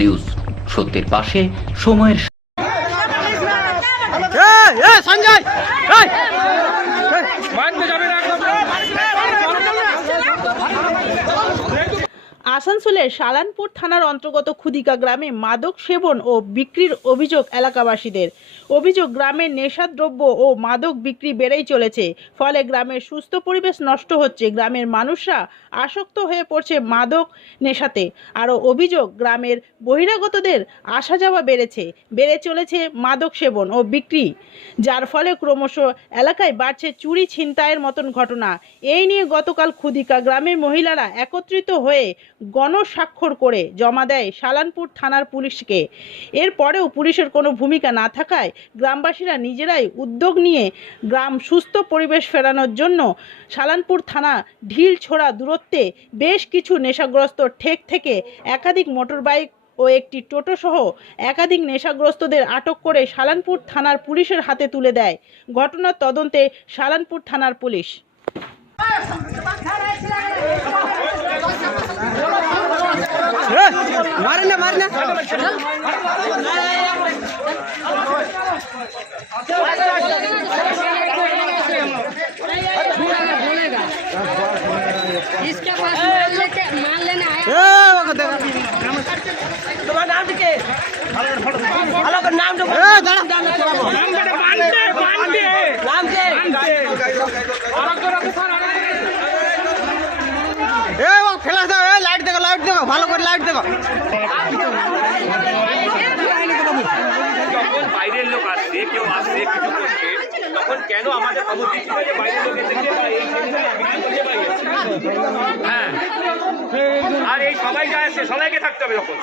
News সত্যের পাশে সময়ের সঞ্জয় আসানসোলের শালানপুর থানার অন্তর্গত খুদিকা গ্রামে মাদক সেবন ও বিক্রির অভিযোগ এলাকাবাসীদের। অভিযোগ, গ্রামের নেশাদ্রব্য ও মাদক বিক্রি বেড়েই চলেছে, ফলে গ্রামের সুস্থ পরিবেশ নষ্ট হচ্ছে। গ্রামের মানুষরা আসক্ত হয়ে পড়ছে মাদক নেশাতে। আরও অভিযোগ, গ্রামের বহিরাগতদের আসা যাওয়া বেড়ে চলেছে মাদক সেবন ও বিক্রি, যার ফলে ক্রমশ এলাকায় বাড়ছে চুরি ছিনতাইয়ের মতন ঘটনা। এই নিয়ে গতকাল খুদিকা গ্রামের মহিলারা একত্রিত হয়ে গণস্বাক্ষর করে জমা দেয় শালানপুর থানার পুলিশকে। এরপরেও পুলিশের কোনো ভূমিকা না থাকায় গ্রামবাসীরা নিজেরাই উদ্যোগ নিয়ে গ্রাম সুস্থ পরিবেশ ফেরানোর জন্য শালানপুর থানা ঢিলছোড়া দূরত্বে বেশ কিছু নেশাগ্রস্ত ঠেক থেকে একাধিক মোটরবাইক ও একটি টোটো সহ একাধিক নেশাগ্রস্তদের আটক করে শালানপুর থানার পুলিশের হাতে তুলে দেয়। ঘটনার তদন্তে শালানপুর থানার পুলিশ। মারনা इसके पास मान लेना है। তোমার নাম কি? ভালো করে নাম তো ফেলা দাও, লাইট দেখো, ভালো করে লাইট দেখো। যখন বাইরের লোক আসছে, কেউ আসছে কিছু করছে, তখন কেন আমাদের খবর দিচ্ছিল যে বাইরের লোক এসেছে বা এই হ্যাঁ, আর এই সবাই যা আসছে সবাইকে থাকতে হবে। যখন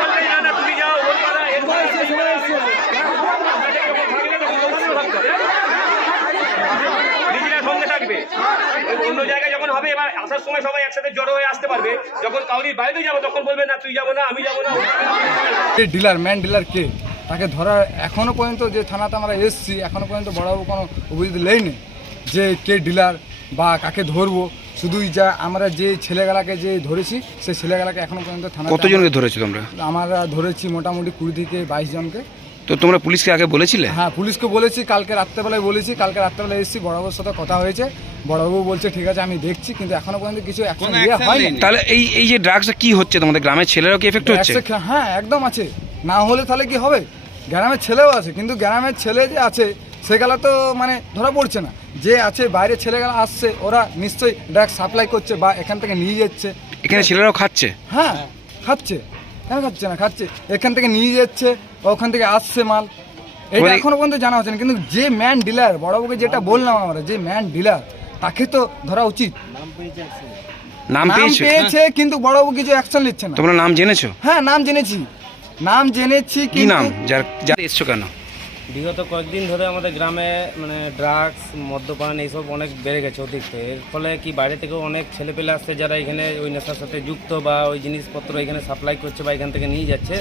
বলবে না না তুমি যাও ওর পাড়া এর পাড়া, নিজেরা সঙ্গে থাকবে। অন্য জায়গায় যখন হবে, এবার আসার সময় সবাই একসাথে জড়ো হয়ে আসতে পারবে। যখন কাউরির বাইরে যাবো তখন বলবে না তুই যাবো না, আমি যাবো না। ডিলার, ম্যান ডিলার কে, তাকে ধরার এখনও পর্যন্ত যে থানাতে আমরা এসেছি, এখনও পর্যন্ত বড়বাবু কোনো অভিযোগ নেই যে কে ডিলার বা কাকে ধরবো। শুধুই যা আমরা যে ছেলেগুলাকে যে ধরেছি, সেই ছেলেগুলাকে এখনও পর্যন্ত থানা। কতজনকে ধরেছো তোমরা? আমরা ধরেছি মোটামুটি 20 থেকে 22 জনকে। তো তোমরা পুলিশকে আগে বলেছিলে? হ্যাঁ, পুলিশকে বলেছি, কালকে রাত্রেবেলায় বলেছি। কালকে রাত্রেবেলায় এসেছি, বড়বাবুর সাথে কথা হয়েছে। বড়বাবু বলছে ঠিক আছে আমি দেখছি, কিন্তু এখনো পর্যন্ত কিছু অ্যাকশন হয়নি। তাহলে এই যে ড্রাগসটা কি হচ্ছে, তোমাদের গ্রামের ছেলেরাও কি এফেক্ট হচ্ছে? হ্যাঁ, একদম আছে। না হলে তাহলে কি হবে? গ্রামের ছেলেও আছে, কিন্তু গ্রামের ছেলে যে আছে সেগুলো তো মানে ধরা পড়ছে না। যে আছে বাইরের ছেলেগুলো আসছে, ওরা নিশ্চয়ই ড্রাগস সাপ্লাই করছে বা এখান থেকে নিয়ে যাচ্ছে। এখানে ছেলেরাও খাচ্ছে? হ্যাঁ, খাচ্ছে। কেন খাচ্ছে না? খাচ্ছে। এখান থেকে নিয়ে যাচ্ছে, ওখান থেকে আসছে মাল। এটা এখনো পর্যন্ত জানা হচ্ছে না। কিন্তু যে ম্যান ডিলার, বড়বাবুকে যেটা বললাম আমরা, যে ম্যান ডিলার তাকে তো ধরা উচিত। নাম পেয়েছে, কিন্তু বড়বাবু কিছু অ্যাকশন নিচ্ছে না। তোমরা নাম জেনেছো? হ্যাঁ, নাম জেনেছি। কি নাম? যার এসছো কেন? বিগত কয়েকদিন ধরে আমাদের গ্রামে মানে ড্রাগস, মদ্যপান এইসব অনেক বেড়ে গেছে অতিরিক্ত। এর ফলে কি বাইরে থেকেও অনেক ছেলেপেলে আসছে যারা এখানে ওই নেশার সাথে যুক্ত বা ওই জিনিসপত্র এখানে সাপ্লাই করছে বা এখান থেকে নিয়ে যাচ্ছে।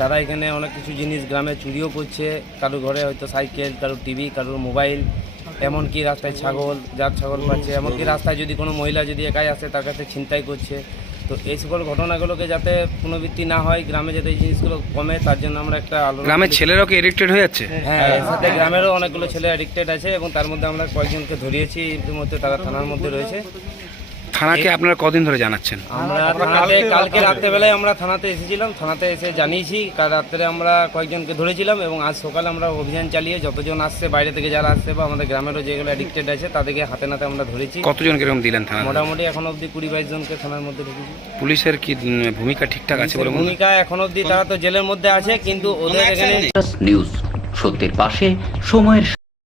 তারা এখানে অনেক কিছু জিনিস গ্রামে চুরিও করছে। কারোর ঘরে হয়তো সাইকেল, কারোর টিভি, কারোর মোবাইল, এমনকি রাস্তায় ছাগল, যার ছাগল পাচ্ছে, এমনকি রাস্তায় যদি কোনো মহিলা যদি একাই আসে তার কাছে ছিনতাই করছে। তো এই সকল ঘটনাগুলোকে যাতে পুনরাবৃত্তি না হয়, গ্রামে যাতে এই জিনিসগুলো কমে, তার জন্য আমরা একটা গ্রামের ছেলেরাও কি এডিক্টেড হয়ে যাচ্ছে? হ্যাঁ, এর সাথে গ্রামেরও অনেকগুলো ছেলে অ্যাডিক্টেড আছে এবং তার মধ্যে আমরা কয়েকজনকে ধরিয়েছি। ইতিমধ্যে তারা থানার মধ্যে রয়েছে। থানাকে আপনারা কদিন ধরে জানাচ্ছেন? আমরা কালকে রাত্রেবেলায় আমরা থানাতে এসেছিলাম, থানাতে এসে জানিয়েছি। কাল রাত্রে আমরা কয়েকজনকে ধরেছিলাম এবং আজ সকালে আমরা অভিযান চালিয়ে যতজন আসছে বাইরে থেকে যারা আসছে বা আমাদের গ্রামেরও যেগুলো অ্যাডিক্টেড আছে তাদেরকে হাতে নাতে আমরা ধরেছি। কতজনকে এরকম দিলেন থানা? মোটামুটি এখন অবধি 20-22 জনকে থানার মধ্যে ঢুকেছি। পুলিশের কি ভূমিকা ঠিকঠাক আছে বলে? ভূমিকা এখন অবধি তারা তো জেলের মধ্যে আছে, কিন্তু ওদের এখানে নিউজ সত্যের পাশে সময়ের